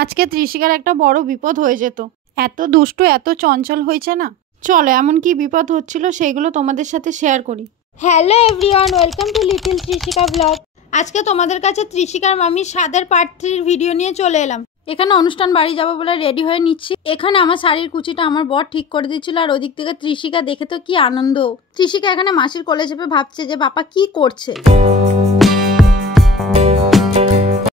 আজকে ত্রিশিকার একটা বড় বিপদ হয়ে যেত। এত দুষ্টু এত চঞ্চল হয়েছে না। চলো এমন কি বিপদ হচ্ছিল সেগুলো তোমাদের সাথে শেয়ার করি। Hello everyone, welcome to little Trishika blog. আজকে তোমাদের কাছে ত্রিশিকার মামির স্বাদের পার্ট 3 ভিডিও নিয়ে চলে এলাম। এখানে অনুষ্ঠান বাড়ি যাবো বলে রেডি হয়ে নিচ্ছি। এখানে আমার শাড়ির কুচিটা আমার বর ঠিক করে দিচ্ছিল, আর ওদিক থেকে ত্রিশিকা দেখে তো কি আনন্দ। ত্রিশিকা এখানে মাসির কোলে চেপে ভাবছে যে বাবা কি করছে।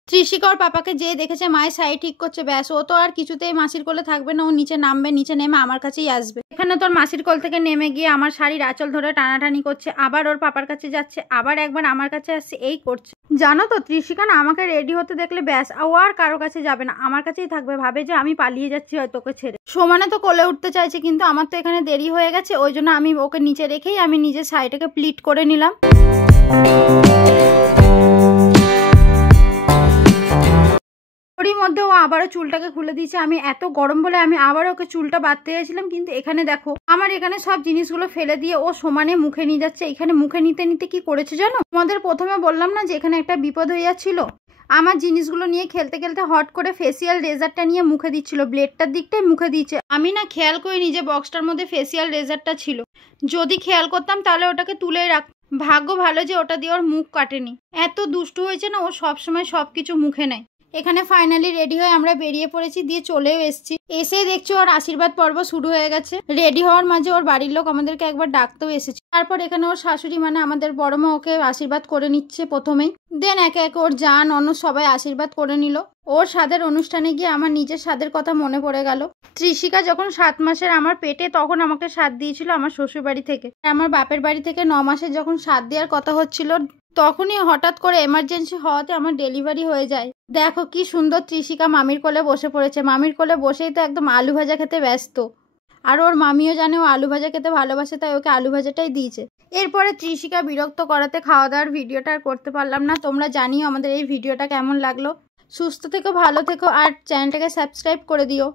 ত্রিশিকা ওর পাপাকে যে দেখেছে মায়ের শাড়ি ঠিক করছে, ব্যাস ও তো আর কিছুতেই মাসির কোলে থাকবে না। ও নিচে নামবে, নিচে নেমে আমার কাছেই আসবে। এখানে তোর মাসির কোল থেকে নেমে গিয়ে আমার শাড়ির আঁচল ধরে টানাটানি করছে, আবার ওর পাপার কাছে যাচ্ছে, আবার একবার আমার কাছে আসছে, এই করছে। জানো তো ত্রিশিকা না আমাকে রেডি হতে দেখলে ব্যাস ও আর কারো কাছে যাবে না, আমার কাছেই থাকবে। ভাবে যে আমি পালিয়ে যাচ্ছি হয়তো ওকে ছেড়ে। সমানে তো কোলে উঠতে চাইছে, কিন্তু আমার তো এখানে দেরি হয়ে গেছে। ওই জন্য আমি ওকে নিচে রেখেই আমি নিজের শাড়িটাকে প্লিট করে নিলাম। ওরই মধ্যে ও আবারও চুলটাকে খুলে দিয়েছে। আমি এত গরম বলে আমি আবার ওকে চুলটা বাঁধতে গেছিলাম, কিন্তু এখানে দেখো আমার এখানে সব জিনিসগুলো ফেলে দিয়ে ও সমানে মুখে নিয়ে যাচ্ছে। এখানে মুখে নিতে নিতে কি করেছে জানো? তোমাদের প্রথমে বললাম না যে এখানে একটা বিপদ হয়ে যাচ্ছিল। আমার জিনিসগুলো নিয়ে খেলতে খেলতে হট করে ফেসিয়াল রেজারটা নিয়ে মুখে দিচ্ছিল, ব্লেডটার দিকটাই মুখে দিয়েছে। আমি না খেয়াল করিনি যে বক্সটার মধ্যে ফেসিয়াল রেজারটা ছিল। যদি খেয়াল করতাম তাহলে ওটাকে তুলে রাখ। ভাগ্য ভালো যে ওটা দিয়ে ওর মুখ কাটেনি। এত দুষ্টু হয়েছে না, ও সবসময় সবকিছু মুখে নেয়। এখানে ফাইনালি রেডি হয়ে আমরা বেরিয়ে পড়েছি, দিয়ে চলেও এসেছি। এসেই দেখছি ওর আশীর্বাদ পর্ব শুরু হয়ে গেছে। রেডি হওয়ার মাঝে ওর বাড়ির লোক আমাদেরকে একবার ডাকতেও এসেছে। তারপর এখানে ওর শাশুড়ি মানে আমাদের বড় মা ওকে আশীর্বাদ করে নিচ্ছে প্রথমেই। দেন একে একে ওর জান অন্য সবাই আশীর্বাদ করে নিল। ওর স্বাদের অনুষ্ঠানে গিয়ে আমার নিজের স্বাদের কথা মনে পড়ে গেল। ত্রিশিকা যখন 7 মাসের আমার পেটে, তখন আমাকে স্বাদ দিয়েছিল আমার শ্বশুর বাড়ি থেকে। আমার বাপের বাড়ি থেকে 9 মাসের যখন স্বাদ দেওয়ার কথা হচ্ছিল, তখনই হঠাৎ করে এমার্জেন্সি হওয়াতে আমার ডেলিভারি হয়ে যায়। দেখো কি সুন্দর ত্রিশিকা মামির কোলে বসে পড়েছে। মামির কোলে বসেই তো একদম আলু ভাজা খেতে ব্যস্ত। আর ওর মামিও জানে ও আলু ভাজা খেতে ভালোবাসে, তাই ওকে আলু ভাজাটাই দিয়েছে। এরপরে ত্রিশিকা বিরক্ত করাতে খাওয়া দাওয়ার ভিডিওটা আর করতে পারলাম না। তোমরা জানিও আমাদের এই ভিডিওটা কেমন লাগলো। সুস্থ থেকো, ভালো থেকো, আর চ্যানেলটাকে সাবস্ক্রাইব করে দিও।